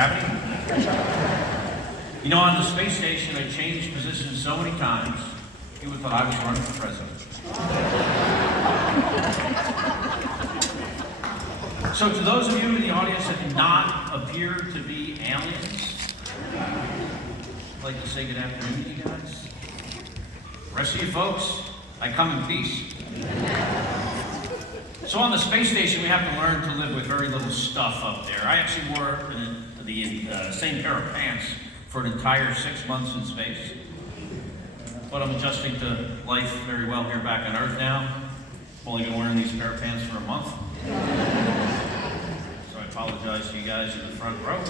Gravity? You know, on the space station, I changed positions so many times, you would have thought I was running for president. So to those of you in the audience that do not appear to be aliens, I'd like to say good afternoon to you guys. The rest of you folks, I come in peace. So on the space station, we have to learn to live with very little stuff up there. I actually wore the same pair of pants for an entire 6 months in space. But I'm adjusting to life very well here back on Earth now. I've only been wearing these pair of pants for a month. So I apologize to you guys in the front row.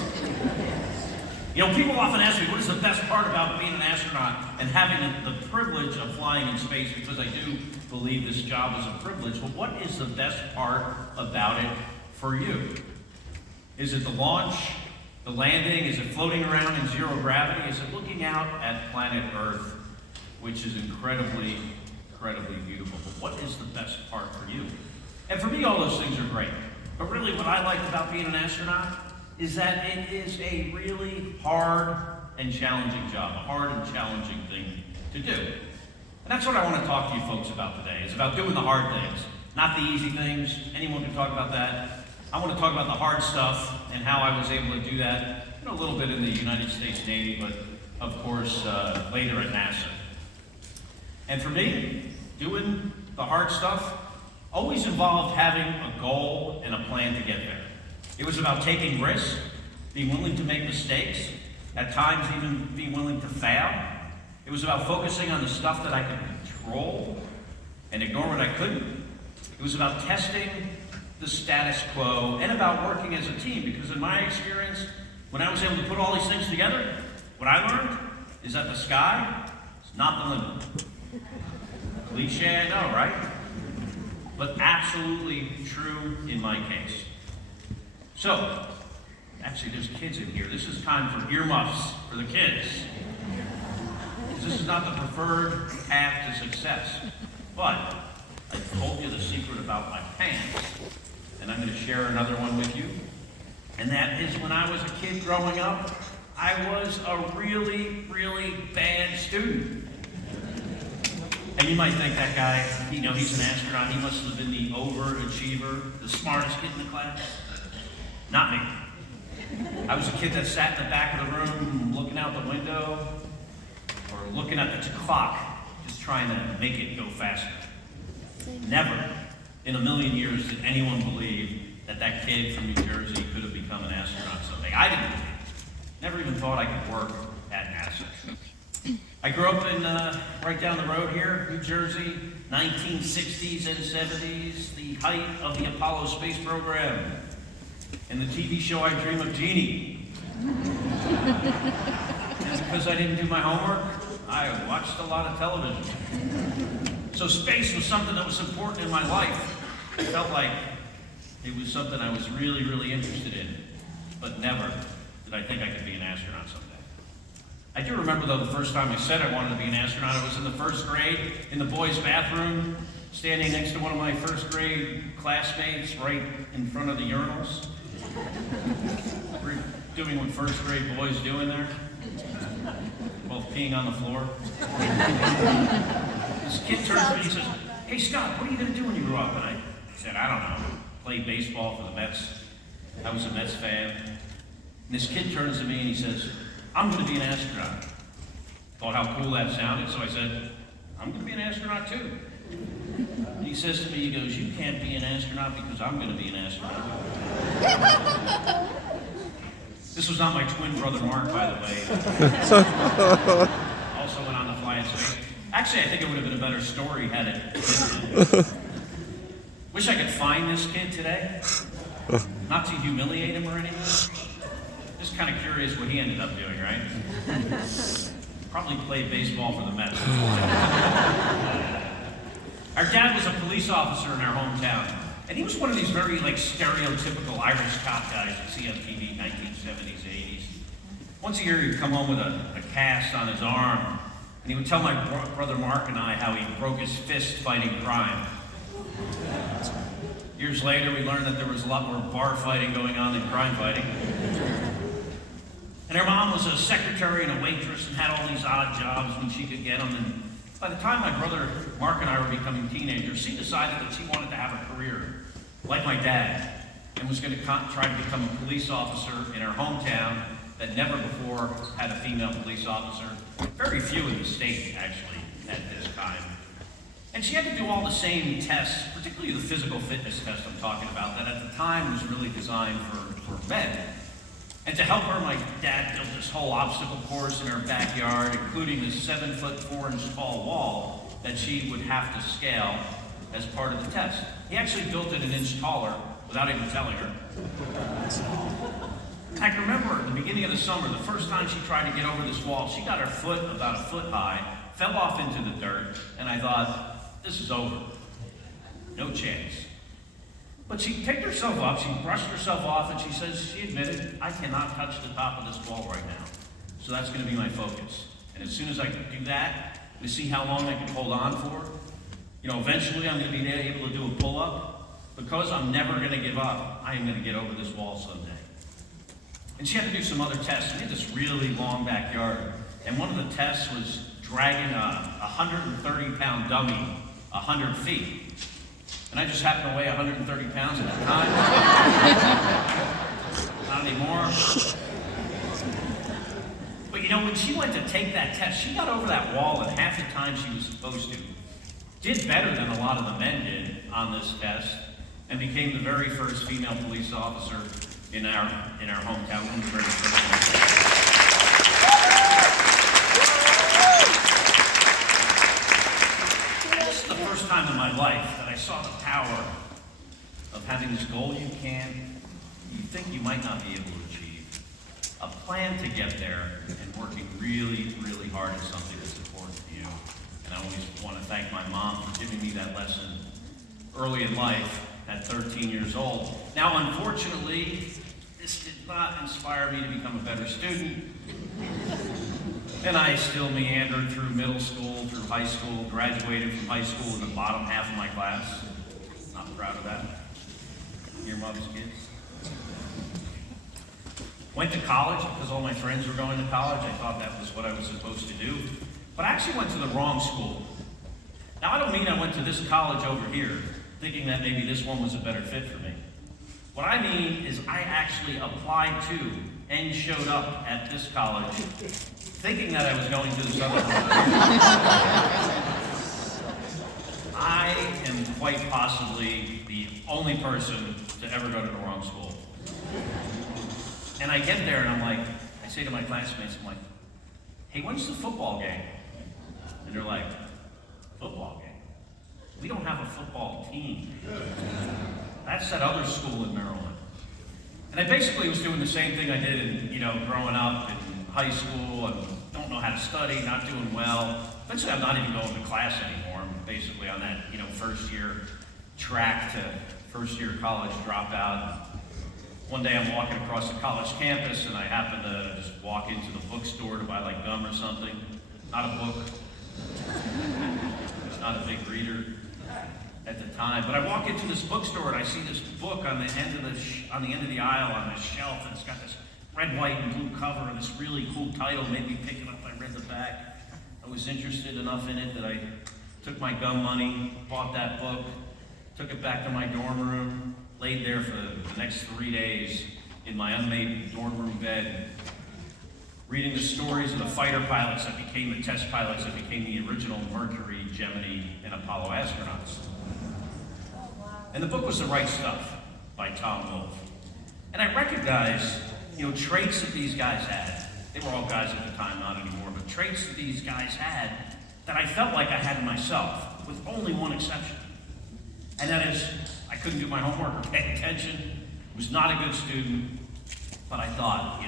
You know, people often ask me, what is the best part about being an astronaut and having the privilege of flying in space? Because I do believe this job is a privilege. But what is the best part about it for you? Is it the launch, the landing? Is it floating around in zero gravity? Is it looking out at planet Earth, which is incredibly, incredibly beautiful? But what is the best part for you? And for me, all those things are great. But really what I like about being an astronaut is that it is a really hard and challenging job, a hard and challenging thing to do. And that's what I want to talk to you folks about today, is about doing the hard things, not the easy things. Anyone can talk about that. I want to talk about the hard stuff and how I was able to do that, a little bit in the United States Navy, but of course later at NASA. And for me, doing the hard stuff always involved having a goal and a plan to get there. It was about taking risks, being willing to make mistakes, at times even being willing to fail. It was about focusing on the stuff that I could control and ignore what I couldn't. It was about testing the status quo and about working as a team, because in my experience, when I was able to put all these things together, what I learned is that the sky is not the limit. Cliche, I know, right? But absolutely true in my case. So, actually there's kids in here. This is time for earmuffs for the kids. This is not the preferred path to success. But I told you the secret about my pants, and I'm going to share another one with you. And that is, when I was a kid growing up, I was a really, really bad student. And you might think that guy, you know, he's an astronaut, he must have been the overachiever, the smartest kid in the class. Not me. I was a kid that sat in the back of the room looking out the window or looking at the clock, just trying to make it go faster. Never in a million years did anyone believe that that kid from New Jersey could have become an astronaut someday. I didn't believe it. Never even thought I could work at NASA. I grew up in right down the road here, New Jersey, 1960s and 70s, the height of the Apollo space program. And the TV show I Dream of Jeannie. And because I didn't do my homework, I watched a lot of television. So space was something that was important in my life. I felt like it was something I was really, really interested in. But never did I think I could be an astronaut someday. I do remember, though, the first time I said I wanted to be an astronaut, I was in the first grade, in the boys' bathroom, standing next to one of my first grade classmates right in front of the urinals. We're doing what first grade boys do in there, both peeing on the floor. This kid turns to me and he says, "Hey Scott, what are you going to do when you grow up?" And I said, "I don't know, play baseball for the Mets." I was a Mets fan. And this kid turns to me and he says, "I'm going to be an astronaut." Thought how cool that sounded, so I said, "I'm going to be an astronaut too." And he says to me, he goes, "You can't be an astronaut because I'm going to be an astronaut." This was not my twin brother Mark, by the way. Also went on to fly in space. Actually, I think it would have been a better story had it. Wish I could find this kid today. Not to humiliate him or anything. Just kind of curious what he ended up doing, right? Probably played baseball for the Mets. Our dad was a police officer in our hometown, and he was one of these very stereotypical Irish cop guys you see on TV, 1970s, 80s. Once a year he'd come home with a cast on his arm, and he would tell my brother Mark and I how he broke his fist fighting crime. Years later we learned that there was a lot more bar fighting going on than crime fighting. And her mom was a secretary and a waitress and had all these odd jobs when she could get them. And by the time my brother Mark and I were becoming teenagers, she decided that she wanted to have a career like my dad and was going to try to become a police officer in her hometown that never before had a female police officer. Very few in the state, actually, at this time. And she had to do all the same tests, particularly the physical fitness test I'm talking about, that at the time was really designed for men. And to help her, my dad built this whole obstacle course in her backyard, including this 7-foot 4-inch tall wall that she would have to scale as part of the test. He actually built it an inch taller without even telling her. I can remember at the beginning of the summer, the first time she tried to get over this wall, she got her foot about a foot high, fell off into the dirt, and I thought, this is over. No chance. But she picked herself up, she brushed herself off, and she says, she admitted, I cannot touch the top of this wall right now. So that's going to be my focus. And as soon as I do that, to see how long I can hold on for, eventually I'm going to be able to do a pull-up. Because I'm never going to give up, I am going to get over this wall someday. And she had to do some other tests. We had this really long backyard. And one of the tests was dragging a 130-pound dummy 100 feet. And I just happened to weigh 130 pounds at the time. Not anymore. But when she went to take that test, she got over that wall in half the time she was supposed to. Did better than a lot of the men did on this test, and became the very first female police officer in our hometown. One of the very first ones. This is the first time in my life that I saw the power of having this goal you think you might not be able to achieve, a plan to get there, and working really, really hard at something that's important to you. And I always want to thank my mom for giving me that lesson early in life at 13 years old. Now, unfortunately, this did not inspire me to become a better student. And I still meandered through middle school, through high school, graduated from high school in the bottom half of my class. Not proud of that. Your mother's kids. Went to college because all my friends were going to college. I thought that was what I was supposed to do. But I actually went to the wrong school. Now, I don't mean I went to this college over here, thinking that maybe this one was a better fit for me. What I mean is I actually applied to and showed up at this college thinking that I was going to this other one. I am quite possibly the only person to ever go to the wrong school. And I get there and I say to my classmates, I'm like, hey, when's the football game? And they're like, football game? We don't have a football team. That's that other school in Maryland. And I basically was doing the same thing I did in, growing up in high school and don't know how to study, not doing well. Eventually I'm not even going to class anymore. I'm basically on that, first year track to first year college dropout. One day I'm walking across the college campus and I happen to just walk into the bookstore to buy gum or something. Not a book. I was not a big reader at the time, but I walk into this bookstore and I see this book on the end of the aisle on this shelf, and it's got this red, white, and blue cover and this really cool title. Made me pick it up. I read the back. I was interested enough in it that I took my gum money, bought that book, took it back to my dorm room, laid there for the next 3 days in my unmade dorm room bed, reading the stories of the fighter pilots that became the test pilots that became the original Mercury, Gemini, and Apollo astronauts. And the book was The Right Stuff by Tom Wolfe. And I recognized, traits that these guys had. They were all guys at the time, not anymore, but traits that these guys had that I felt like I had in myself, with only one exception. And that is, I couldn't do my homework or pay attention, was not a good student, but I thought,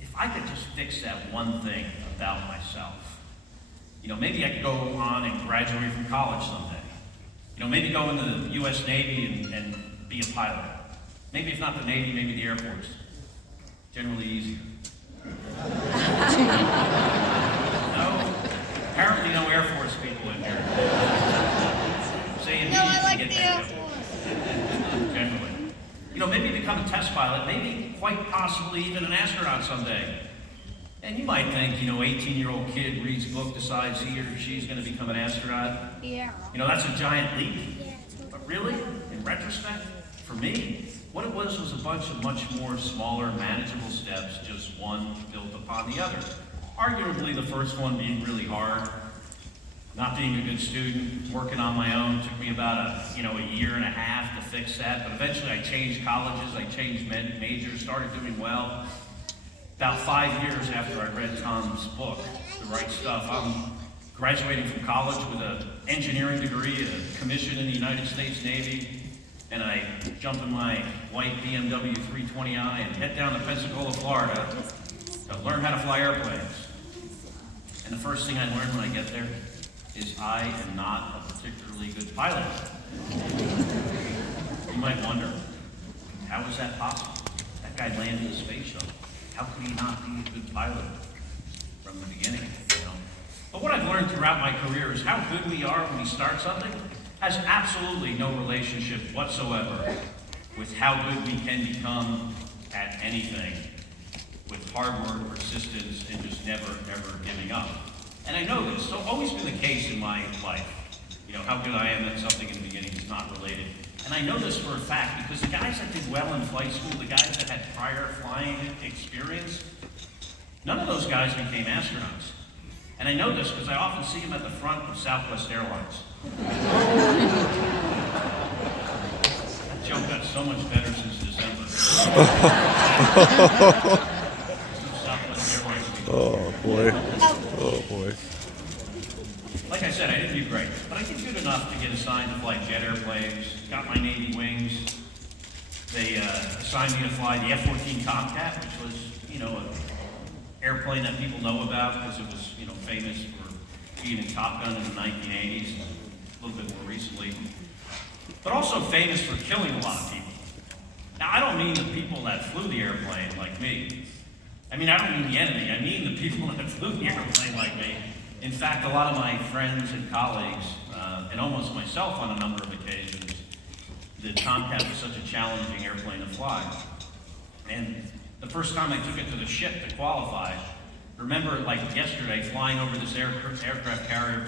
if I could just fix that one thing about myself, maybe I could go on and graduate from college someday. Maybe go into the U.S. Navy and be a pilot. Maybe if not the Navy, maybe the Air Force. Generally easier. No? Apparently no Air Force people in here. No, I like the Air Force. Generally. Maybe become a test pilot. Maybe quite possibly even an astronaut someday. And you might think, 18-year-old kid reads a book, decides he or she's going to become an astronaut. Yeah. That's a giant leap. But really, in retrospect, for me, what it was a bunch of much more smaller, manageable steps, just one built upon the other. Arguably, the first one being really hard. Not being a good student, working on my own, took me about a year and a half to fix that. But eventually I changed colleges, I changed majors, started doing well. About 5 years after I read Tom's book, The Right Stuff, I'm graduating from college with an engineering degree, a commission in the United States Navy, and I jump in my white BMW 320i and head down to Pensacola, Florida to learn how to fly airplanes. And the first thing I learned when I get there is I am not a particularly good pilot. You might wonder, how is that possible? That guy landed a space shuttle. How could he not be a good pilot from the beginning? But what I've learned throughout my career is how good we are when we start something has absolutely no relationship whatsoever with how good we can become at anything with hard work, persistence, and just never, ever giving up. And I know this. It's always been the case in my life. How good I am at something in the beginning is not related. And I know this for a fact because the guys that did well in flight school, the guys that had prior flying experience, none of those guys became astronauts. And I know this because I often see them at the front of Southwest Airlines. That joke got so much better since December. Southwest Airlines. Oh boy. Oh boy. Like I said, I didn't do great, but I did good enough to get assigned to fly jet airplanes, got my Navy wings. They assigned me to fly the F-14 Tomcat, which was, an airplane that people know about because it was, famous for being in Top Gun in the 1980s, a little bit more recently, but also famous for killing a lot of people. Now, I don't mean the people that flew the airplane like me. I don't mean the enemy, I mean the people that flew the airplane like me. In fact, a lot of my friends and colleagues, and almost myself on a number of occasions, the Tomcat was such a challenging airplane to fly. And the first time I took it to the ship to qualify, remember like yesterday, flying over this aircraft carrier,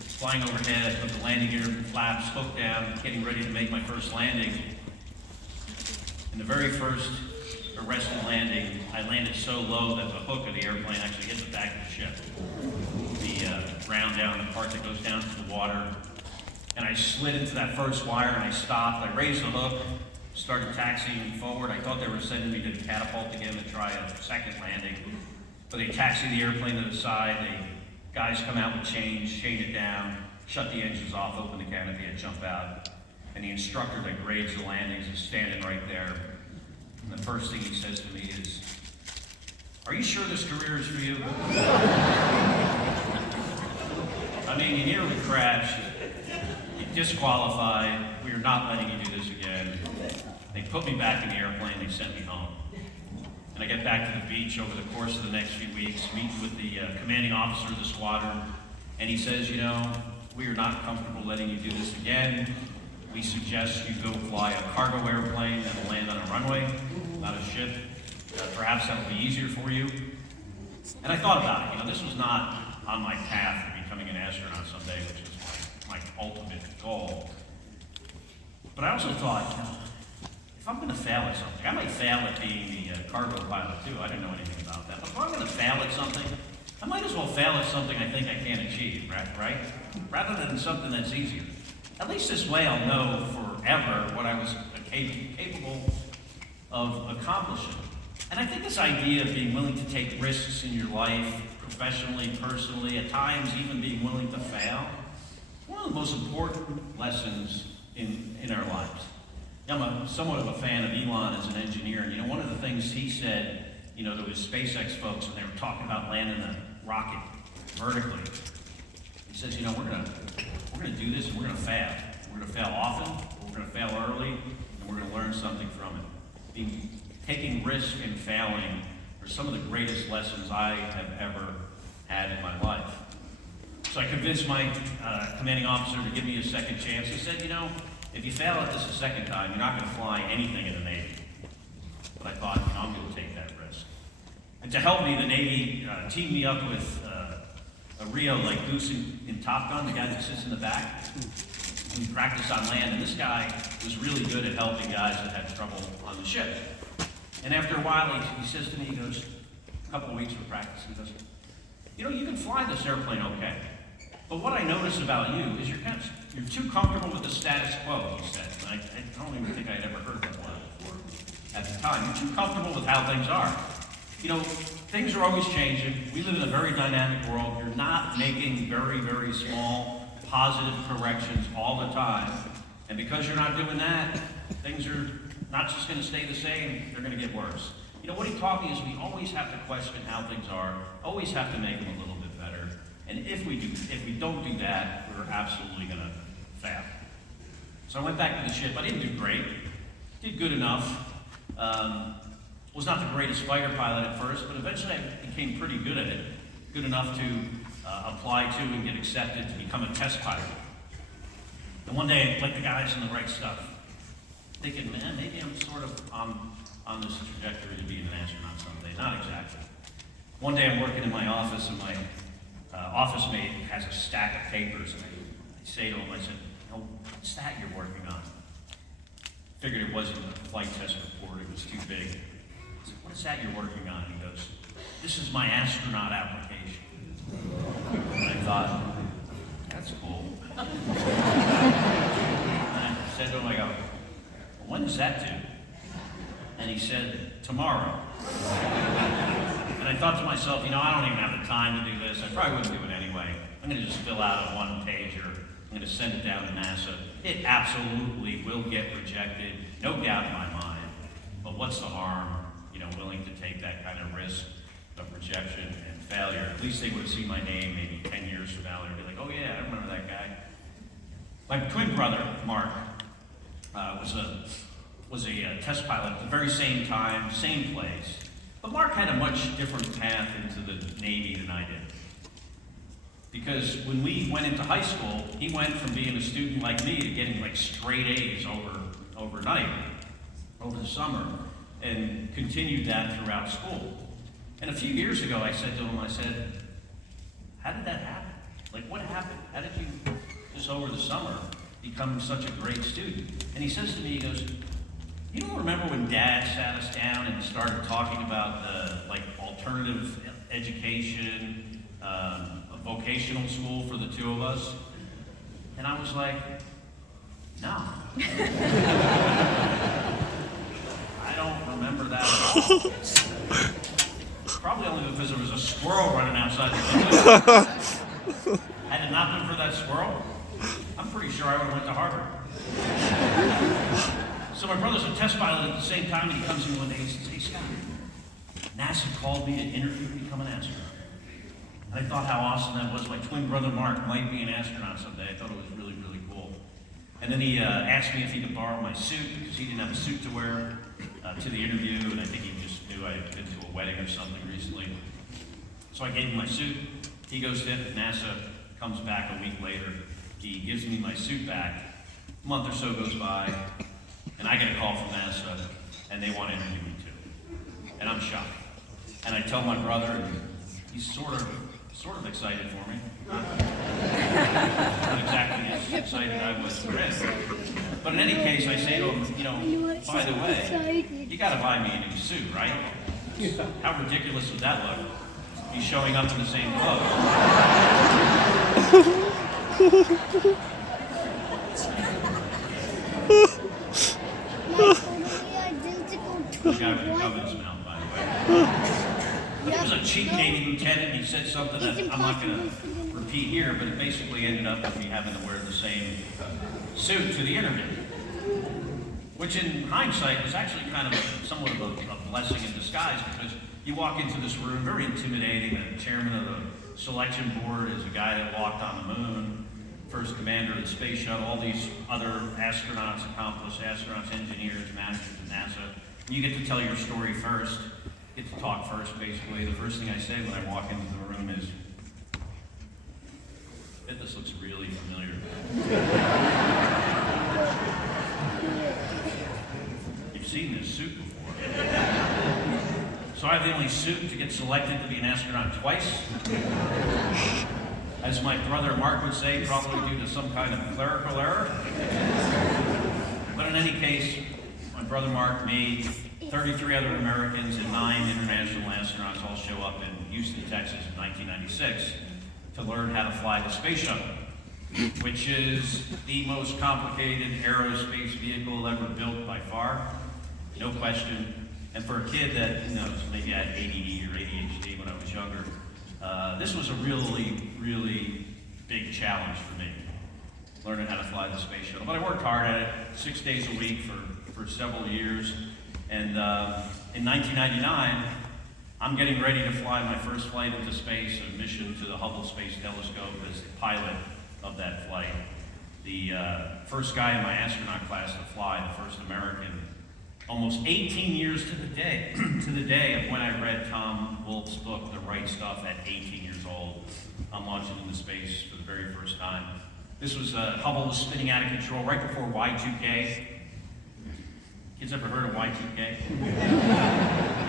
flying overhead, I put the landing gear flaps, hooked down, getting ready to make my first landing. And the very first arrested landing, I landed so low that the hook of the airplane actually hit the back of the ship. The ground down, the part that goes down to the water. And I slid into that first wire and I stopped. I raised the hook, started taxiing forward. I thought they were sending me to the catapult again to try a second landing. But they taxi the airplane to the side. The guys come out with chains, chain it down, shut the engines off, open the canopy, and jump out. And the instructor that grades the landings is standing right there. And the first thing he says to me is, "Are you sure this career is for you?" You nearly crashed, you disqualified, we are not letting you do this again. They put me back in the airplane, they sent me home. And I get back to the beach over the course of the next few weeks, meeting with the commanding officer of the squadron, and he says, we are not comfortable letting you do this again. We suggest you go fly a cargo airplane that will land on a runway, not a ship. Perhaps that'll be easier for you. And I thought about it. This was not on my path to becoming an astronaut someday, which was my ultimate goal. But I also thought, if I'm going to fail at something, I might fail at being the cargo pilot too. I didn't know anything about that. But if I'm going to fail at something, I might as well fail at something I think I can't achieve, right? Rather than something that's easier. At least this way I'll know forever what I was capable of accomplishing. And I think this idea of being willing to take risks in your life, professionally, personally, at times even being willing to fail, one of the most important lessons in our lives. I'm somewhat of a fan of Elon as an engineer, and one of the things he said, to his SpaceX folks when they were talking about landing a rocket vertically, he says, we're gonna do this and we're gonna fail. We're gonna fail often, we're gonna fail early, and we're gonna learn something from it. Taking risk and failing are some of the greatest lessons I have ever had in my life. So I convinced my commanding officer to give me a second chance. He said, if you fail at this a second time, you're not going to fly anything in the Navy. But I thought, I'm going to And to help me, the Navy teamed me up with a Rio like Goose in Top Gun, the guy that sits in the back. We practiced on land, and this guy was really good at helping guys that had trouble on the ship. And after a while, he says to me, he goes, a couple of weeks of practice, he goes, you know, you can fly this airplane okay, but what I notice about you is you're too comfortable with the status quo, he said. And I don't even think I'd ever heard that word before at the time. You're too comfortable with how things are. You know, things are always changing. We live in a very dynamic world. You're not making very, very small positive corrections all the time. And because you're not doing that, things are not just going to stay the same, they're going to get worse. You know, what he taught me is we always have to question how things are, always have to make them a little bit better. And if we don't do that, we're absolutely going to fail. So I went back to the ship. I didn't do great. Did good enough. Was not the greatest fighter pilot at first, but eventually I became pretty good at it. Good enough to apply to and get accepted to become a test pilot. And one day, like the guys in the right stuff, thinking, man, maybe I'm sort of on this trajectory to being an astronaut someday. Not exactly. One day I'm working in my office, and my office mate has a stack of papers, and I say to him, I said, what's that you're working on? Figured it wasn't a flight test report, it was too big. I said, what is that you're working on? He goes, this is my astronaut application. And I thought, that's cool. And I said to him, I go, well, when is that due? And he said, tomorrow. And I thought to myself, I don't even have the time to do this. I probably wouldn't do it anyway. I'm going to just fill out a one-pager. I'm going to send it down to NASA. It absolutely will get rejected, no doubt in my mind. But what's the harm, willing to take that kind of risk of rejection and failure? At least they would have seen my name maybe 10 years from now. They'd be like, oh yeah, I remember that guy. My twin brother, Mark, was a test pilot at the very same time, same place. But Mark had a much different path into the Navy than I did. Because when we went into high school, he went from being a student like me to getting like straight A's overnight, over the summer, and continued that throughout school. And a few years ago, I said to him, how did that happen? Like, what happened? How did you, just over the summer, become such a great student? And he says to me, he goes, you don't remember when Dad sat us down and started talking about the, alternative education, a vocational school for the two of us? And I was like, no. I don't remember that at all. Probably only because there was a squirrel running outside the window. Had it not been for that squirrel, I'm pretty sure I would have went to Harvard. So my brother's a test pilot at the same time, and he comes in one day and says, hey, Scott, NASA called me to interview to become an astronaut. And I thought how awesome that was. My twin brother, Mark, might be an astronaut someday. I thought it was really, really cool. And then he asked me if he could borrow my suit, because he didn't have a suit to wear to the interview, and I think he just knew I had been to a wedding or something recently. So I gave him my suit. He goes to NASA, comes back a week later. He gives me my suit back. A month or so goes by, and I get a call from NASA, and they want to interview me too. And I'm shocked. And I tell my brother, and he's sort of excited for me. Not exactly as excited I was for him. But in any case, I say to him, by the way, you gotta buy me a new suit, right? How ridiculous would that look? He's showing up in the same clothes. The guy with the covetous mouth, by the way. But he was a cheap Navy lieutenant, and he said something that I'm not going to repeat here, but it basically ended up with me having to wear the same suit to the interview. Which in hindsight was actually kind of somewhat of a blessing in disguise, because you walk into this room, very intimidating. The chairman of the selection board is a guy that walked on the moon, first commander of the space shuttle, all these other astronauts, accomplished astronauts, engineers, masters at NASA. You get to tell your story first, get to talk first, basically. The first thing I say when I walk into the room is, this looks really familiar. You've seen this suit before. So So I have the only suit to get selected to be an astronaut twice. As my brother Mark would say, probably due to some kind of clerical error. But in any case, my brother Mark, me, 33 other Americans, and 9 international astronauts all show up in Houston, Texas in 1996 to learn how to fly the space shuttle, which is the most complicated aerospace vehicle ever built by far, no question. And for a kid that, maybe I had ADD or ADHD when I was younger, this was a really, really big challenge for me, learning how to fly the space shuttle. But I worked hard at it, 6 days a week for several years. And in 1999, I'm getting ready to fly my first flight into space, a mission to the Hubble Space Telescope as the pilot of that flight. The first guy in my astronaut class to fly, the first American. Almost 18 years to the day, of when I read Tom Wolfe's book, The Right Stuff, at 18 years old. I'm launching into space for the very first time. This was, Hubble was spinning out of control right before Y2K. Kids ever heard of Y2K?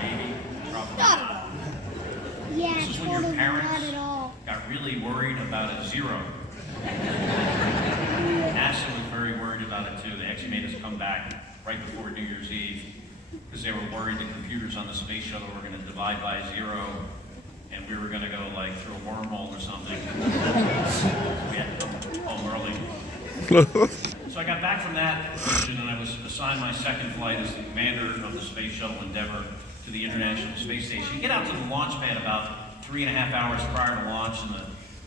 Maybe, probably not. Yeah, This is when your parents got really worried about a zero. NASA was very worried about it too. They actually made us come back right before New Year's Eve because they were worried the computers on the space shuttle were going to divide by 0 and we were going to go like through a wormhole or something. So we had to come home early. So I got back from that mission and I was assigned my second flight as the commander of the Space Shuttle Endeavour to the International Space Station. You get out to the launch pad about 3.5 hours prior to launch and the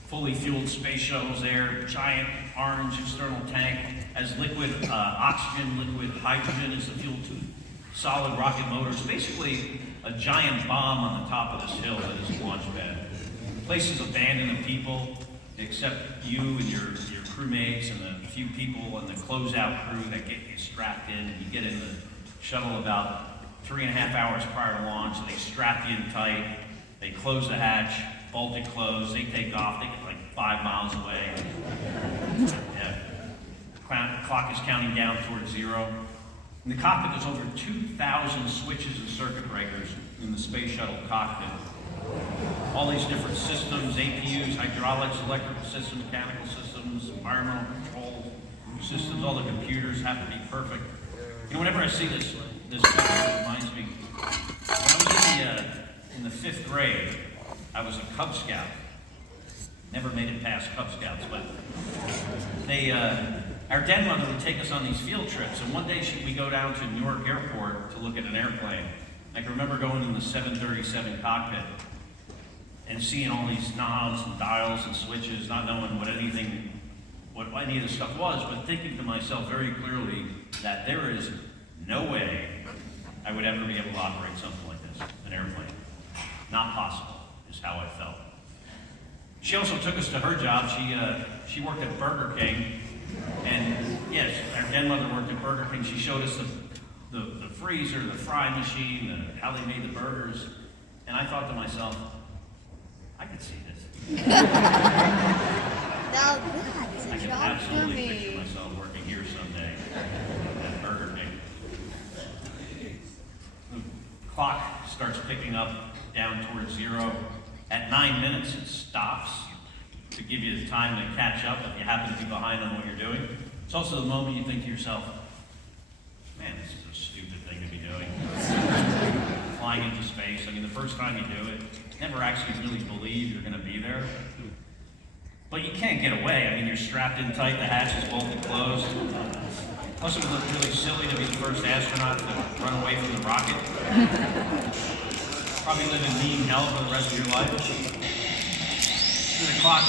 fully fueled space shuttle's there, giant orange external tank, has liquid oxygen, liquid hydrogen as the fuel to solid rocket motors. Basically, a giant bomb on the top of this hill that is a launch pad. The place is abandoned of people, except you and your crewmates and the few people and the closeout crew that get you strapped in. And you get in the shuttle about 3.5 hours prior to launch, and they strap you in tight. They close the hatch, bolt it closed, they take off, they get like 5 miles away. Yeah. Clock is counting down towards 0. In the cockpit, there's over 2,000 switches and circuit breakers in the space shuttle cockpit. All these different systems, APUs, hydraulics, electrical systems, mechanical systems, environmental control systems, all the computers have to be perfect. Whenever I see this picture, it reminds me, when I was in the 5th grade, I was a Cub Scout. Never made it past Cub Scouts, but our den mother would take us on these field trips, and one day we go down to Newark Airport to look at an airplane. I can remember going in the 737 cockpit and seeing all these knobs and dials and switches, not knowing what any of this stuff was, but thinking to myself very clearly that there is no way I would ever be able to operate something like this, an airplane. Not possible, is how I felt. She also took us to her job. She worked at Burger King, and yes, our den mother worked at Burger King. She showed us the freezer, the fry machine, how they made the burgers, and I thought to myself, I could see this. Now that's I a can job for absolutely picture me. myself working here someday at Burger King. The clock starts picking up down towards 0. At 9 minutes, it stops to give you the time to catch up if you happen to be behind on what you're doing. It's also the moment you think to yourself, man, this is a stupid thing to be doing. Flying into space. I mean, the first time you do it, you never actually really believe you're going to be there. But you can't get away. I mean, you're strapped in tight, the hatch is bolted closed. Plus, it would look really silly to be the first astronaut to run away from the rocket. Probably live in mean hell for the rest of your life. The clock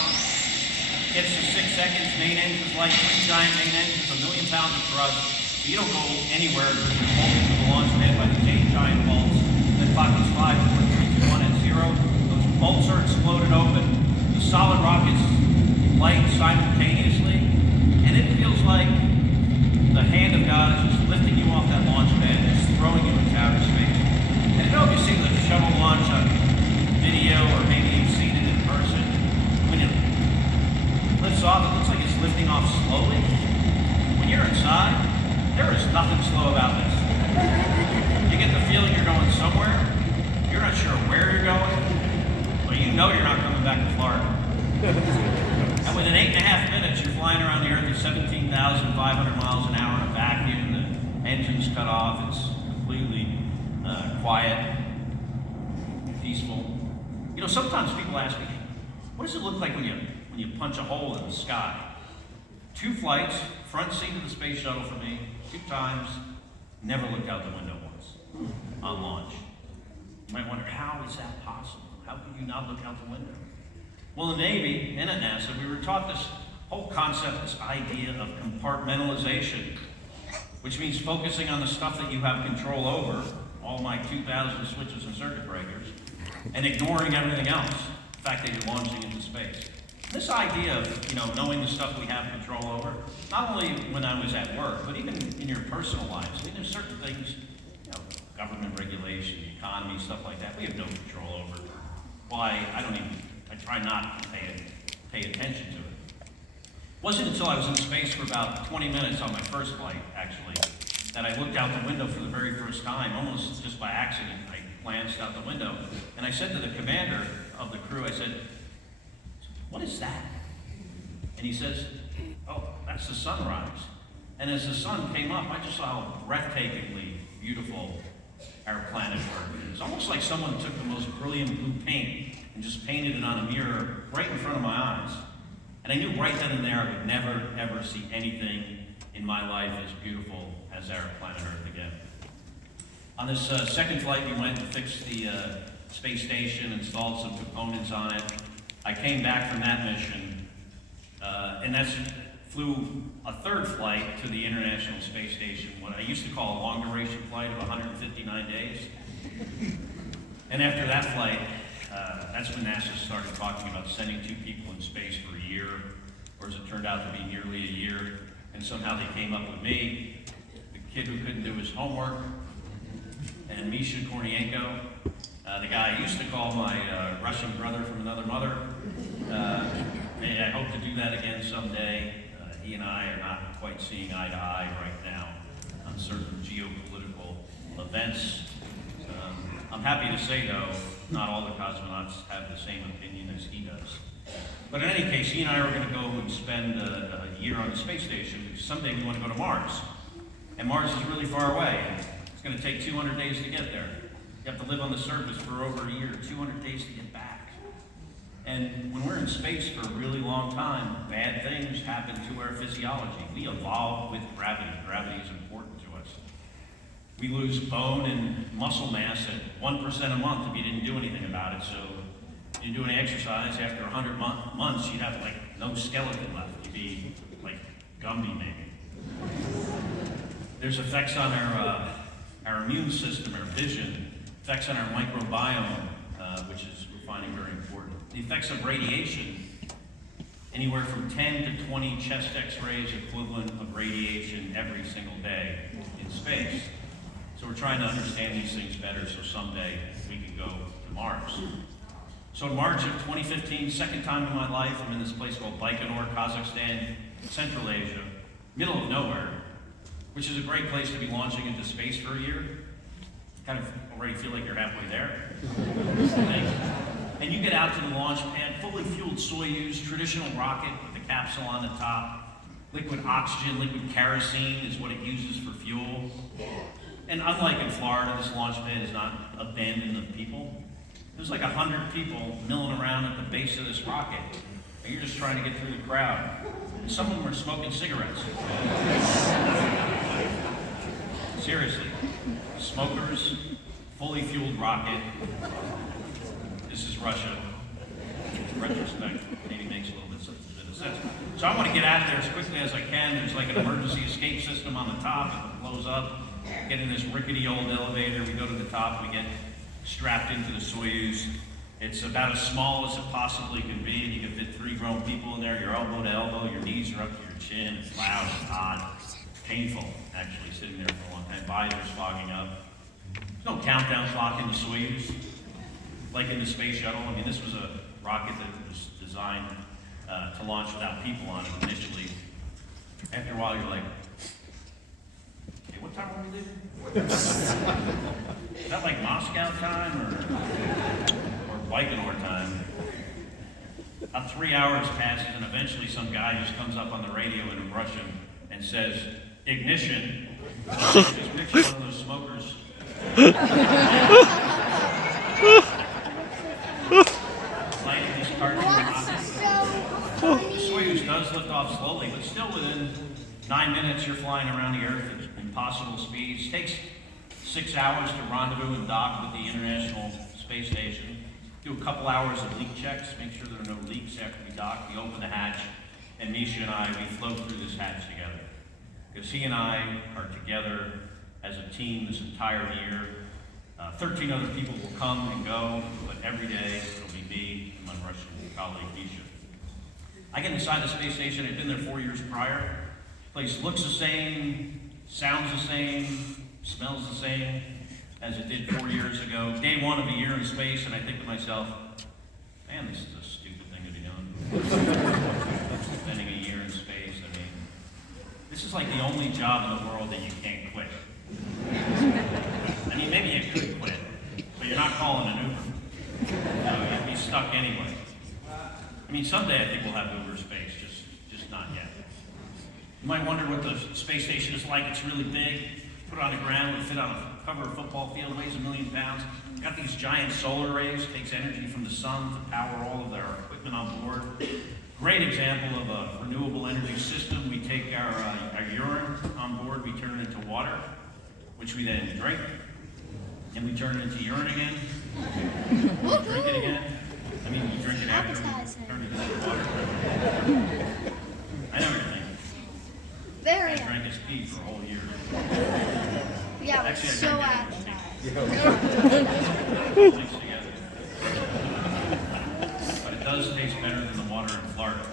gets to 6 seconds, main engine's light, 3 giant main engines, 1 million pounds of thrust. You don't go anywhere because you're bolted to the launch pad by these 8 giant bolts. The clock goes 5, 4, 3, 2, 1, and 0. Those bolts are exploded open. The solid rockets light simultaneously, and it feels like the hand of God is just lifting you off that launch pad and just throwing you into outer space. And I don't know if you've seen the shuttle launch on video or maybe you've seen it in person. When it lifts off, it looks like it's lifting off slowly. When you're inside, there is nothing slow about this. You get the feeling you're going somewhere. You're you're not sure where you're going, but you know you're not coming back to Florida. And within 8.5 minutes, you're flying around the Earth at 17,500 miles an hour in a vacuum. The engine's cut off. It's completely quiet, peaceful. You know, sometimes people ask me, what does it look like when you punch a hole in the sky? 2 flights, front seat of the space shuttle for me, 2 times, never looked out the window once on launch. You might wonder, how is that possible? How could you not look out the window? Well, in the Navy and at NASA, we were taught this whole concept, this idea of compartmentalization, which means focusing on the stuff that you have control over, all my 2,000 switches and circuit breakers, and ignoring everything else, the fact that you're launching into space. This idea of, knowing the stuff we have control over, not only when I was at work, but even in your personal lives. I mean, there's certain things, government regulation, the economy, stuff like that, we have no control over. Why, I try not to pay attention to it. It wasn't until I was in space for about 20 minutes on my first flight, actually, that I looked out the window for the very first time, almost just by accident. I glanced out the window, and I said to the commander of the crew, I said, "What is that?" And he says, "Oh, that's the sunrise." And as the sun came up, I just saw how breathtakingly beautiful our planet was. It's almost like someone took the most brilliant blue paint and just painted it on a mirror right in front of my eyes. And I knew right then and there I would never, ever see anything in my life as beautiful as our planet Earth again. On this second flight, we went and fixed the space station, installed some components on it. I came back from that mission, and flew a third flight to the International Space Station, what I used to call a long-duration flight of 159 days. And after that flight, that's when NASA started talking about sending 2 people in space for a year, or as it turned out to be nearly a year. And somehow they came up with me, the kid who couldn't do his homework, and Misha Kornienko, the guy I used to call my Russian brother from another mother. I hope to do that again someday. He and I are not quite seeing eye to eye right now on certain geopolitical events. I'm happy to say, though, not all the cosmonauts have the same opinion as he does. But in any case, he and I are going to go and spend a year on the space station. Someday we want to go to Mars. And Mars is really far away. It's going to take 200 days to get there. You have to live on the surface for over a year, 200 days to get back. And when we're in space for a really long time, bad things happen to our physiology. We evolve with gravity. Gravity is important to us. We lose bone and muscle mass at 1% a month if you didn't do anything about it. So if you do any exercise, after 100 months, you'd have no skeleton left. You'd be like Gumby maybe. There's effects on our immune system, our vision, effects on our microbiome, which is we're finding very important. The effects of radiation, anywhere from 10 to 20 chest x-rays equivalent of radiation every single day in space. So we're trying to understand these things better so someday we can go to Mars. So in March of 2015, second time in my life, I'm in this place called Baikonur, Kazakhstan, Central Asia, middle of nowhere, which is a great place to be launching into space for a year. Kind of already feel like you're halfway there. And you get out to the launch pad, fully fueled Soyuz, traditional rocket with the capsule on the top. Liquid oxygen, liquid kerosene is what it uses for fuel. And unlike in Florida, this launch pad is not abandoned of people. There's like 100 people milling around at the base of this rocket. And you're just trying to get through the crowd. And some of them are smoking cigarettes. Seriously. Smokers, fully fueled rocket. This is Russia. In retrospect, maybe makes a little bit of sense. So I want to get out of there as quickly as I can. There's like an emergency escape system on the top. It blows up. Get in this rickety old elevator. We go to the top. We get strapped into the Soyuz. It's about as small as it possibly can be. You can fit 3 grown people in there. You're elbow to elbow. Your knees are up to your chin. It's loud. It's hot. Painful, actually, sitting there for a long time. Visors fogging up. There's no countdown clock in the Soyuz, like in the space shuttle. I mean, this was a rocket that was designed to launch without people on it initially. After a while, you're like, okay, what time are we leaving? Is that like Moscow time or Baikonur time? About 3 hours passes, and eventually some guy just comes up on the radio in Russian and says, ignition. Just picture one of those smokers. Lighting his cartoon What's rockets. so The funny? Soyuz does lift off slowly, but still within 9 minutes you're flying around the Earth at impossible speeds. Takes 6 hours to rendezvous and dock with the International Space Station. Do a couple hours of leak checks, make sure there are no leaks after we dock. We open the hatch, and Misha and I, we float through this hatch together. Because he and I are together as a team this entire year. 13 other people will come and go, but every day it'll be me and my Russian colleague, Misha. I get inside the space station. I'd been there 4 years prior. Place looks the same, sounds the same, smells the same as it did 4 years ago. Day one of a year in space, and I think to myself, man, this is a stupid thing to be doing. Spending a year in space, I mean, this is like the only job in the world that you can't quit. I mean, maybe you could quit, but you're not calling an Uber. So you'd be stuck anyway. I mean, someday I think we'll have Uber space, just not yet. You might wonder what the space station is like. It's really big. Put it on the ground, would fit on a cover of a football field, weighs 1 million pounds. Got these giant solar arrays, takes energy from the sun to power all of their equipment on board. Great example of a renewable energy system. We take our urine on board, we turn it into water, which we then drink, and we turn it into urine again. We drink it again. I mean, you drink it after we turn it into water. I know what you're thinking. Very I drank his pee for a whole year. Yeah, we're Actually, I so drank happy. everyone's pee. Mixed together. But it does taste better than the water in Florida.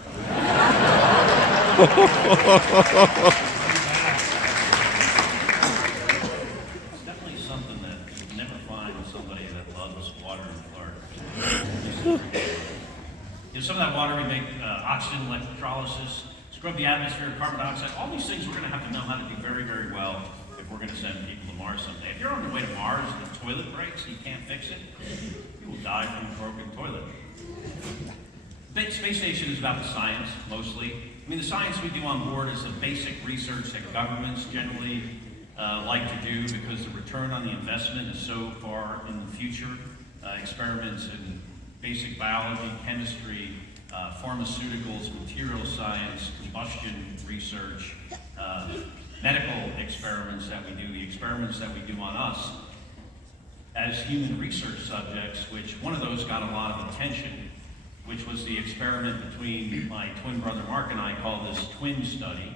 It's definitely something that you never find with somebody that loves water in Florida. You know, some of that water we make oxygen electrolysis, scrub the atmosphere, carbon dioxide. All these things we're going to have to know how to do very, very well if we're going to send people to Mars someday. If you're on the way to Mars and the toilet breaks and you can't fix it, you will die from a broken toilet. The space station is about the science, mostly. I mean, the science we do on board is the basic research that governments generally like to do because the return on the investment is so far in the future. Experiments in basic biology, chemistry, pharmaceuticals, material science, combustion research, medical experiments that we do, the experiments that we do on us as human research subjects, which one of those got a lot of attention, which was the experiment between my twin brother Mark and I called this twin study.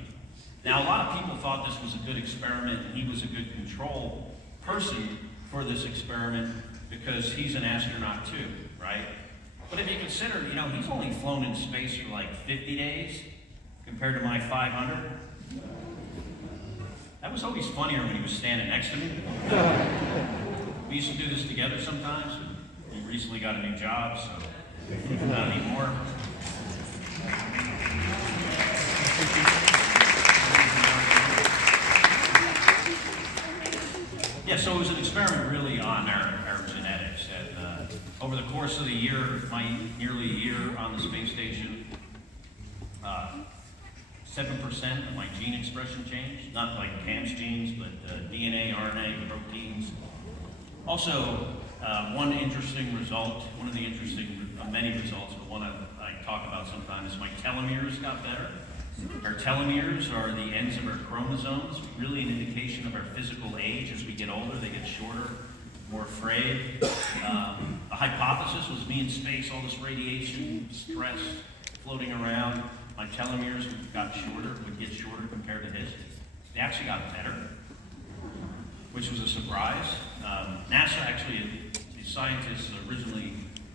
Now, a lot of people thought this was a good experiment and he was a good control person for this experiment because he's an astronaut too, right? But if you consider, you know, he's only flown in space for like 50 days compared to my 500. That was always funnier when he was standing next to me. We used to do this together sometimes. He recently got a new job, so not anymore. Yeah, so it was an experiment really on our genetics. And over the course of the year, nearly a year on the space station, 7% of my gene expression changed. Not like CAMS genes, but DNA, RNA, proteins. Also, one interesting result, one of the interesting, many results, but one I talk about sometimes, is my telomeres got better. Our telomeres are the ends of our chromosomes, really an indication of our physical age. As we get older, they get shorter, more frayed. The hypothesis was me in space, all this radiation, stress, floating around. My telomeres got shorter, would get shorter compared to his. They actually got better, which was a surprise. NASA actually, the scientists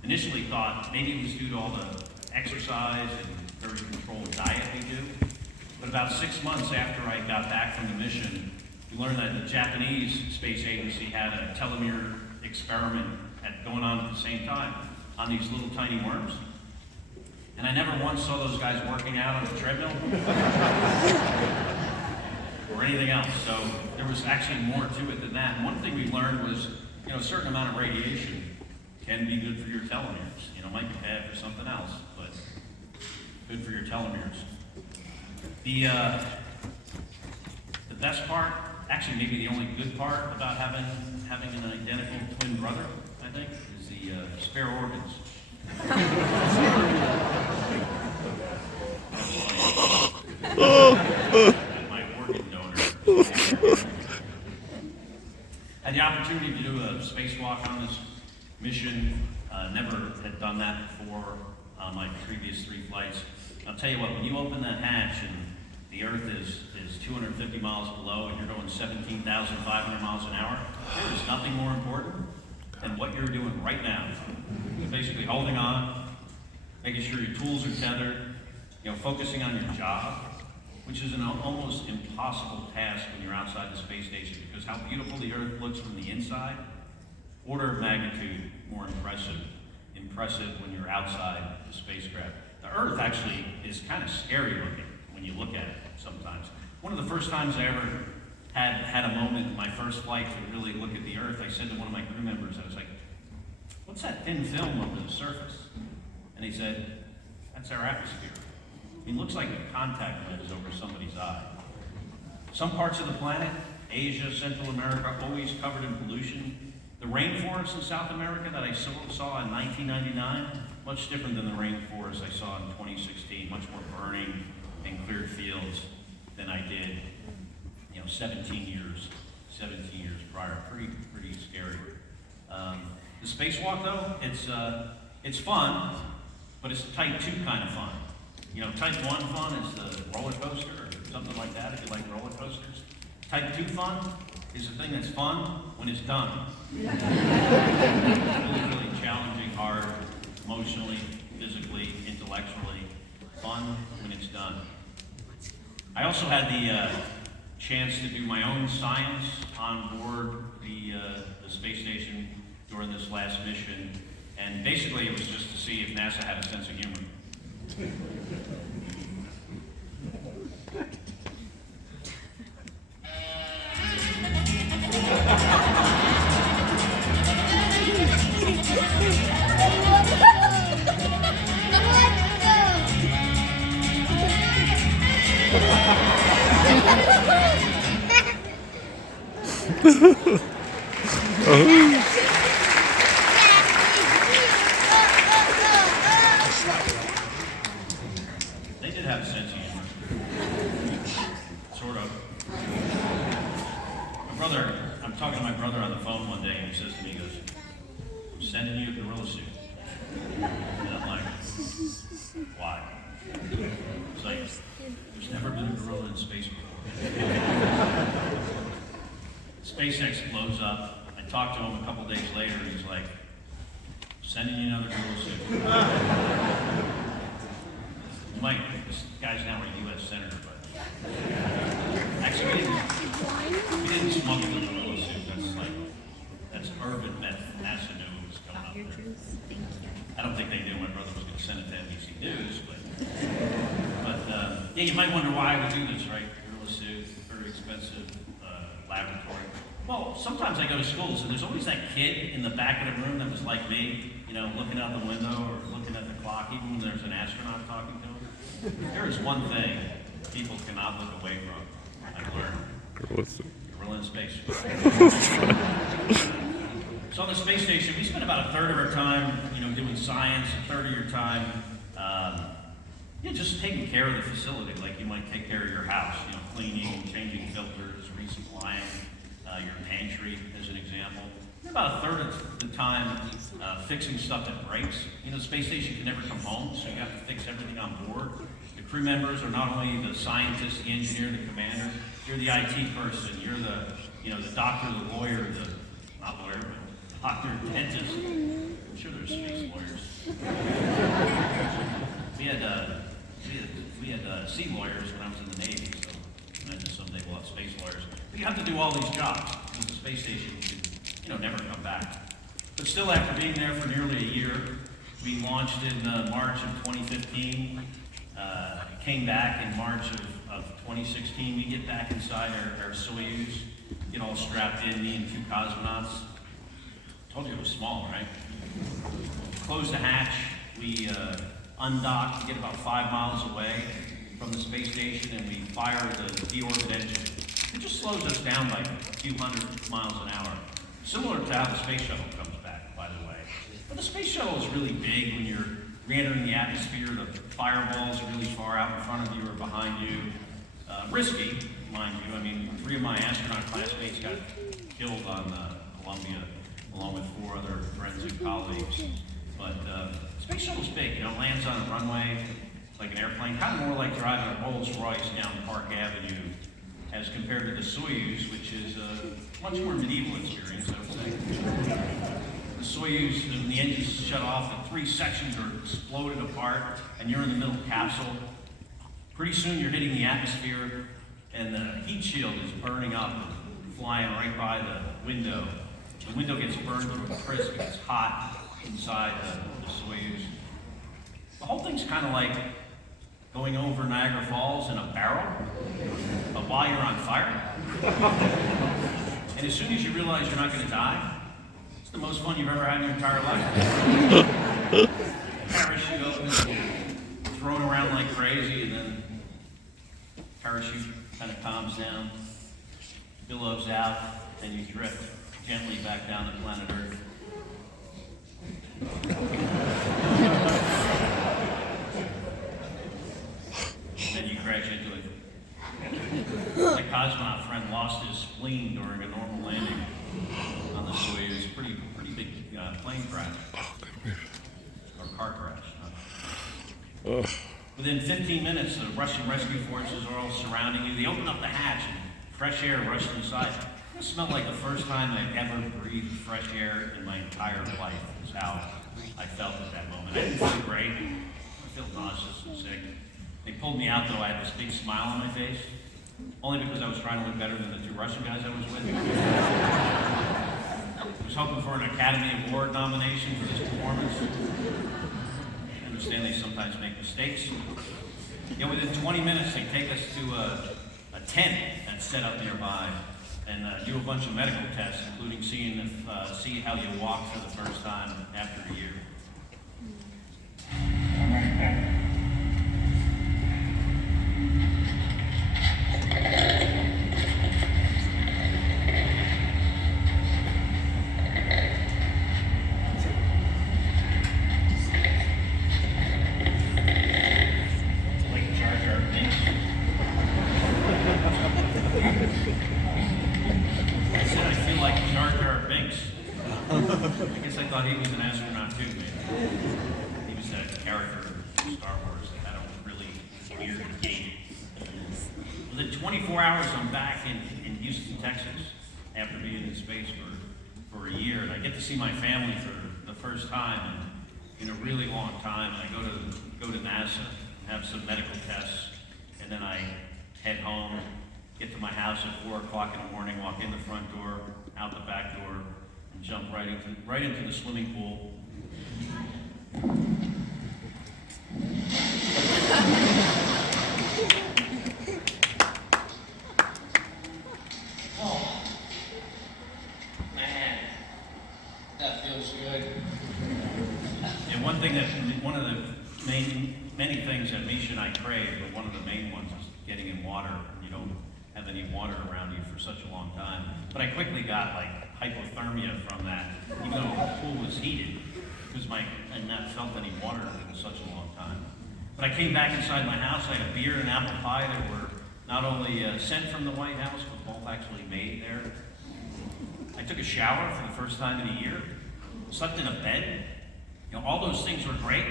initially thought maybe it was due to all the exercise and very controlled diet we do. But about 6 months after I got back from the mission, we learned that the Japanese space agency had a telomere experiment going on at the same time on these little tiny worms. And I never once saw those guys working out on the treadmill. or anything else. So there was actually more to it than that. And one thing we learned was, a certain amount of radiation can be good for your telomeres. It might be bad for something else, but good for your telomeres. The best part, actually maybe the only good part about having an identical twin brother, I think, is the spare organs. My organ donor. Had the opportunity to do a spacewalk on this mission. Never had done that before on my previous 3 flights. I'll tell you what, when you open that hatch and the Earth is 250 miles below and you're going 17,500 miles an hour, there is nothing more important than what you're doing right now. You're basically holding on, making sure your tools are tethered, focusing on your job, which is an almost impossible task when you're outside the space station, because how beautiful the Earth looks from the inside, order of magnitude more impressive when you're outside the spacecraft. The Earth actually is kind of scary looking when you look at it sometimes. One of the first times I ever had a moment in my first flight to really look at the Earth, I said to one of my crew members, I was like, "What's that thin film over the surface?" And he said, "That's our atmosphere." It looks like a contact lens over somebody's eye. Some parts of the planet, Asia, Central America, always covered in pollution. The rainforest in South America that I saw in 1999, much different than the rainforest I saw in 2016, much more burning and cleared fields than I did, 17 years prior. Pretty scary. The spacewalk though, it's fun, but it's type 2 kind of fun. Type 1 fun is the roller coaster or something like that, if you like roller coasters. Type 2 fun is the thing that's fun when it's done. Really challenging, hard, emotionally, physically, intellectually, fun when it's done. I also had the chance to do my own science on board the space station during this last mission, and basically it was just to see if NASA had a sense of humor. They did have a sense of humor. Sort of. I'm talking to my brother on the phone one day, and he says to me, he goes, "I'm sending you a gorilla suit." And I'm like, "Why?" It's like, there's never been a gorilla in space before. SpaceX blows up. I talked to him a couple days later, and he's like, "Sending you another gorilla suit." Mike, this guy's now a U.S. Senator, but actually we didn't smuggle the gorilla suit. That's urban myth. NASA knew it was coming up there. I don't think they knew my brother was going to send it to NBC News, but yeah, you might wonder why I would do this, right? Gorilla suit, very expensive laboratory. Well, sometimes I go to schools, and there's always that kid in the back of the room that was like me, looking out the window or looking at the clock, even when there's an astronaut talking to him. There is one thing people cannot look away from, I've learned. Gorilla in space. So on the space station, we spend about a third of our time, doing science, a third of your time, just taking care of the facility, like you might take care of your house, cleaning, changing filters, resupplying your pantry, as an example. About a third of the time fixing stuff that breaks. The space station can never come home, so you have to fix everything on board. The crew members are not only the scientist, the engineer, the commander, you're the IT person, you're the doctor, the lawyer, not lawyer, but doctor, dentist. I'm sure there's space lawyers. We had sea lawyers when I was in the Navy, so imagine someday we'll have space lawyers. But you have to do all these jobs, because the space station can, never come back. But still, after being there for nearly a year, we launched in March of 2015, came back in March of of 2016. We get back inside our Soyuz, get all strapped in, me and two cosmonauts. Told you it was small, right? Close the hatch, we undock, get about 5 miles away from the space station, and we fire the deorbit engine. It just slows us down by a few hundred miles an hour. Similar to how the space shuttle comes back, by the way. But the space shuttle is really big when you're re-entering the atmosphere. The fireballs are really far out in front of you or behind you. Risky, mind you. I mean, 3 of my astronaut classmates got killed on Columbia, along with 4 other friends and colleagues. But space shuttle's big, you know, it lands on a runway like an airplane, kind of more like driving a Rolls Royce down Park Avenue as compared to the Soyuz, which is a much more medieval experience, I would say. The Soyuz, when the engines shut off, the 3 sections are exploded apart, and you're in the middle capsule. Pretty soon you're hitting the atmosphere, and the heat shield is burning up, flying right by the window. The window gets burned to a crisp, it gets hot inside the Soyuz. The whole thing's kind of like going over Niagara Falls in a barrel, but while you're on fire. And as soon as you realize you're not going to die, it's the most fun you've ever had in your entire life. Parachute opens, thrown around like crazy, and then parachute kind of calms down, billows out, and you drift gently back down to planet Earth. Then you crash into it. My cosmonaut friend lost his spleen during a normal landing on the Soyuz. Pretty big plane crash. Or car crash. Within 15 minutes, the Russian rescue forces are all surrounding you. They open up the hatch and fresh air rushed inside. It smelled like the first time I'd ever breathed fresh air in my entire life. Is how I felt at that moment. I didn't feel great. I felt nauseous and sick. They pulled me out, though. I had this big smile on my face, only because I was trying to look better than the 2 Russian guys I was with. I was hoping for an Academy Award nomination for this performance. I understand they sometimes make mistakes. Yet within 20 minutes, they take us to a tent that's set up nearby and do a bunch of medical tests, including see how you walk for the first time after a year. Like Jar Jar Binks. I said I feel like Jar Jar Binks. I guess I thought he was an astronaut too, maybe. He was that character in Star Wars that had a really weird gait. Within 24 hours, I'm back in Houston, Texas, after being in space for a year, and I get to see my family for the first time in a really long time. And I go to NASA, have some medical tests, and then I head home, get to my house at 4 o'clock in the morning, walk in the front door, out the back door, and jump right into the swimming pool. Oh, man, that feels good. And one of the many things that Misha and I crave, but one of the main ones is getting in water. You don't have any water around you for such a long time. But I quickly got like hypothermia from that, even though the pool was heated, because I'd not felt any water in such a long time. But I came back inside my house. I had a beer and apple pie that were not only sent from the White House, but both actually made there. I took a shower for the first time in a year, slept in a bed. You know, all those things were great,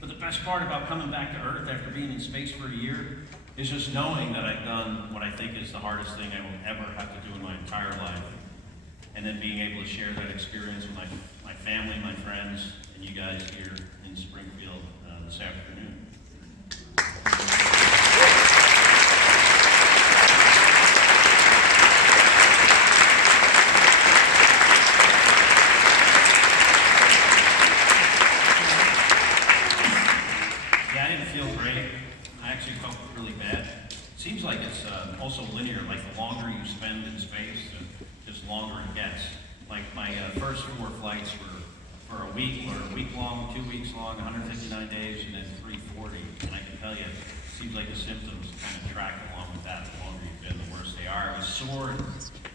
but the best part about coming back to Earth after being in space for a year is just knowing that I've done what I think is the hardest thing I will ever have to do in my entire life. And then being able to share that experience with my family, my friends, and you guys here in Springfield this afternoon. Yeah, I didn't feel great. I actually felt really bad. seems like it's also linear, like the longer you spend in space, just longer it gets. Like my first 4 flights were for a week, or a week long, 2 weeks long, 159 days, and then 340. And I can tell you, it seems like the symptoms kind of track along with that. The longer you've been, the worse they are. I was sore,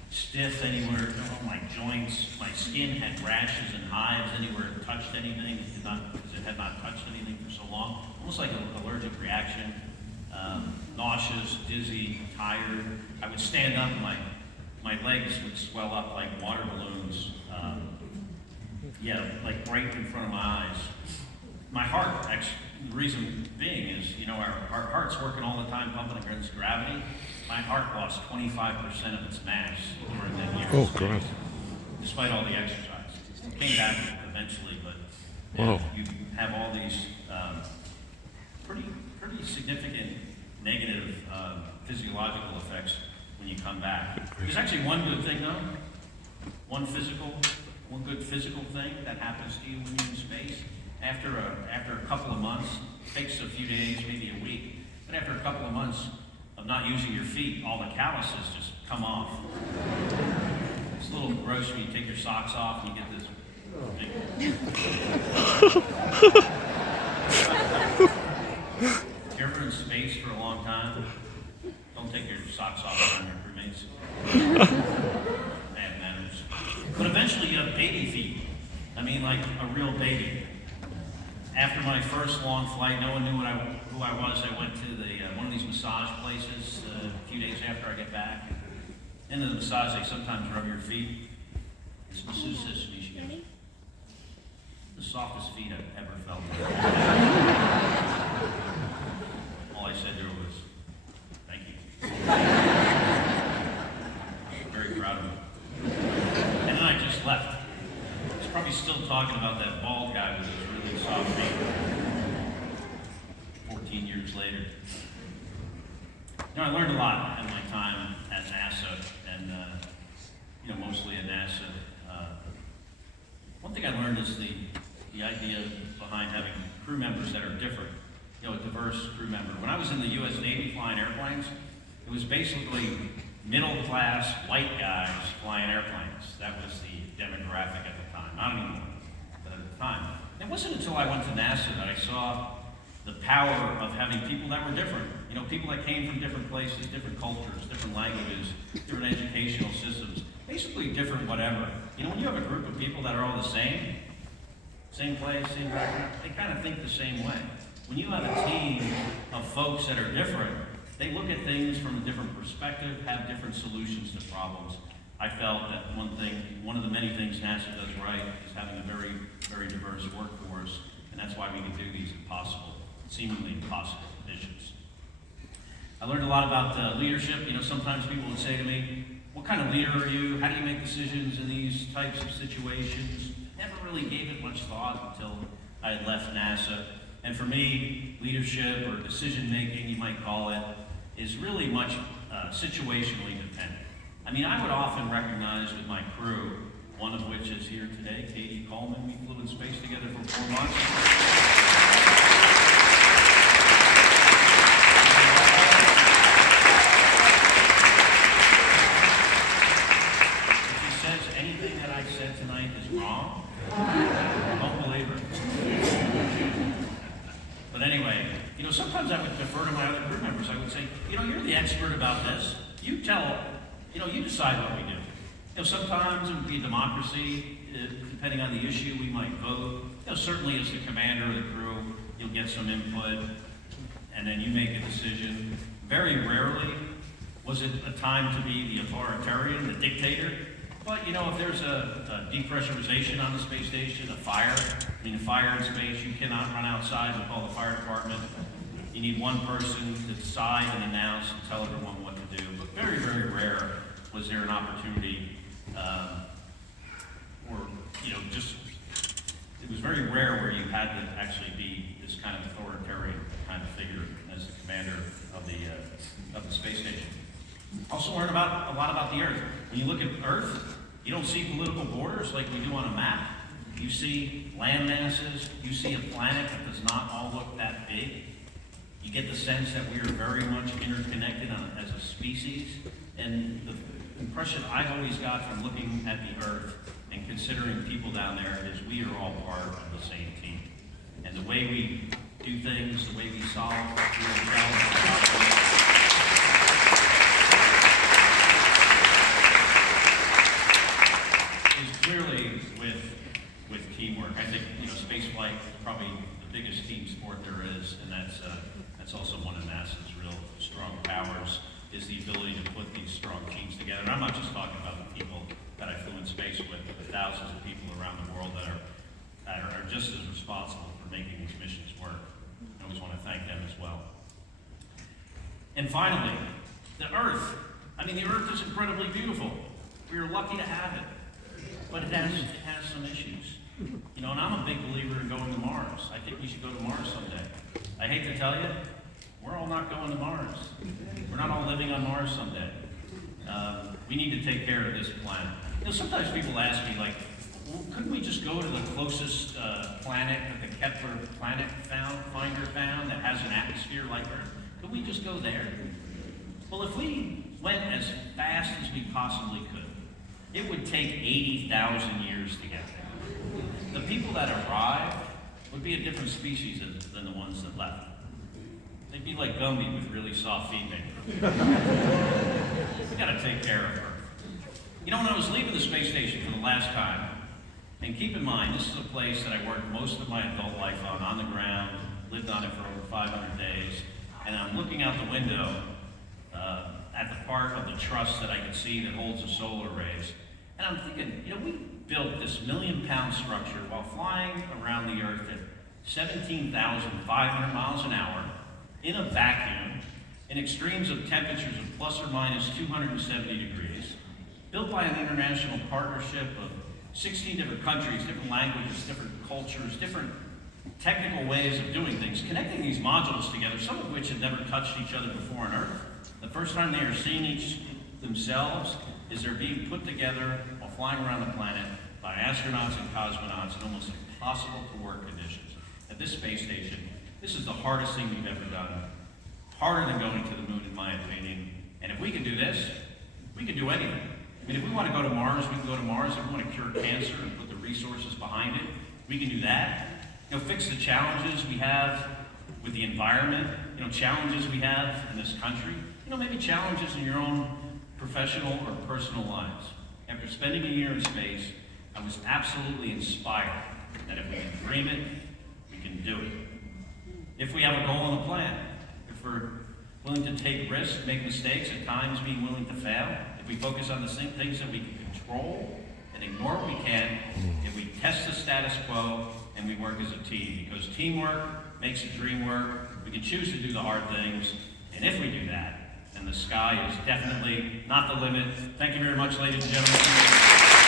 stiff anywhere, my joints, my skin had rashes and hives anywhere it touched anything. Because it had not touched anything for so long. Almost like an allergic reaction. Nauseous, dizzy, tired. I would stand up and my legs would swell up like water balloons. Like right in front of my eyes. My heart, actually, the reason being is, our heart's working all the time, pumping against gravity. My heart lost 25% of its mass during that year. Oh, God. Despite all the exercise. It came back eventually, but Wow. you have all these pretty significant negative physiological effects when you come back. There's actually one good thing, though. One good physical thing that happens to you when you're in space. After a couple of months, it takes a few days, maybe a week, but after a couple of months of not using your feet, all the calluses just come off. It's a little gross when you take your socks off and you get this big... If you're ever in space for a long time, don't take your socks off around your crewmates. Bad manners. But eventually you have baby feet. I mean, like a real baby. After my first long flight, no one knew who I was. I went to one of these massage places a few days after I get back. Into the massage, they sometimes rub your feet. This masseuse says to me, she goes, the softest feet I've ever felt. All I said to her was, thank you. I'm very proud of her. And then I just left. I was probably still talking about that bald guy with his really soft feet. 14 years later. I learned a lot in my time at NASA, and mostly at NASA. One thing I learned is the idea behind having crew members that are different. A diverse crew member. When I was in the U.S. Navy flying airplanes, it was basically middle-class white guys flying airplanes. That was the demographic at the time. Not anymore, but at the time. It wasn't until I went to NASA that I saw the power of having people that were different. People that came from different places, different cultures, different languages, different educational systems, basically different whatever. When you have a group of people that are all the same place, same background, they kind of think the same way. When you have a team of folks that are different, they look at things from a different perspective, have different solutions to problems. I felt that one of the many things NASA does right is having a very, very diverse workforce, and that's why we can do these seemingly impossible missions. I learned a lot about leadership. Sometimes people would say to me, what kind of leader are you? How do you make decisions in these types of situations? Never really gave it much thought until I had left NASA. And for me, leadership or decision making, you might call it, is really much situationally dependent. I would often recognize with my crew, one of which is here today, Katie Coleman. We flew in space together for 4 months. Tonight is wrong. Don't believe her. But anyway, sometimes I would defer to my other crew members. I would say, you're the expert about this. You decide what we do. Sometimes it would be democracy. Depending on the issue, we might vote. Certainly as the commander of the crew, you'll get some input, and then you make a decision. Very rarely was it a time to be the authoritarian, the dictator. But, if there's a depressurization on the space station, a fire in space, you cannot run outside and call the fire department. You need one person to decide and announce and tell everyone what to do. But very, very rare was there an opportunity, it was very rare where you had to actually be this kind of authoritarian kind of figure as the commander of the space station. Also learn a lot about the Earth. When you look at Earth, you don't see political borders like we do on a map. You see land masses. You see a planet that does not all look that big. You get the sense that we are very much interconnected as a species. And the impression I've always got from looking at the Earth and considering people down there is we are all part of the same team. And the way we do things, the way we solve real challenges, is clearly with teamwork. I think, space flight is probably the biggest team sport there is, and that's also one of NASA's real strong powers, is the ability to put these strong teams together. And I'm not just talking about the people that I flew in space with, but the thousands of people around the world that are just as responsible for making these missions work. I always want to thank them as well. And finally, the Earth. The Earth is incredibly beautiful. We are lucky to have it, but it has some issues. And I'm a big believer in going to Mars. I think we should go to Mars someday. I hate to tell you, we're all not going to Mars. We're not all living on Mars someday. We need to take care of this planet. Sometimes people ask me, well, couldn't we just go to the closest planet that the Kepler planet finder found that has an atmosphere like Earth? Could we just go there? Well, if we went as fast as we possibly could, it would take 80,000 years to get there. The people that arrived would be a different species than the ones that left. They'd be like Gumby with really soft feet, maybe. We gotta take care of Earth. When I was leaving the space station for the last time, and keep in mind, this is a place that I worked most of my adult life on the ground, lived on it for over 500 days, and I'm looking out the window at the part of the truss that I can see that holds the solar arrays, and I'm thinking, we built this 1 million-pound structure while flying around the Earth at 17,500 miles an hour in a vacuum, in extremes of temperatures of plus or minus 270 degrees, built by an international partnership of 16 different countries, different languages, different cultures, different technical ways of doing things, connecting these modules together, some of which had never touched each other before on Earth. The first time they are seeing each themselves is they're being put together while flying around the planet by astronauts and cosmonauts in almost impossible to work conditions. At this space station, this is the hardest thing we've ever done. Harder than going to the moon, in my opinion. And if we can do this, we can do anything. If we want to go to Mars, we can go to Mars. If we want to cure cancer and put the resources behind it, we can do that. Fix the challenges we have with the environment, challenges we have in this country, maybe challenges in your own professional or personal lives. After spending a year in space, I was absolutely inspired that if we can dream it, we can do it. If we have a goal and a plan, if we're willing to take risks, make mistakes, at times being willing to fail, if we focus on the things that we can control and ignore what we can, if we test the status quo and we work as a team, because teamwork makes the dream work. We can choose to do the hard things, and if we do that, then the sky is definitely not the limit. Thank you very much, ladies and gentlemen.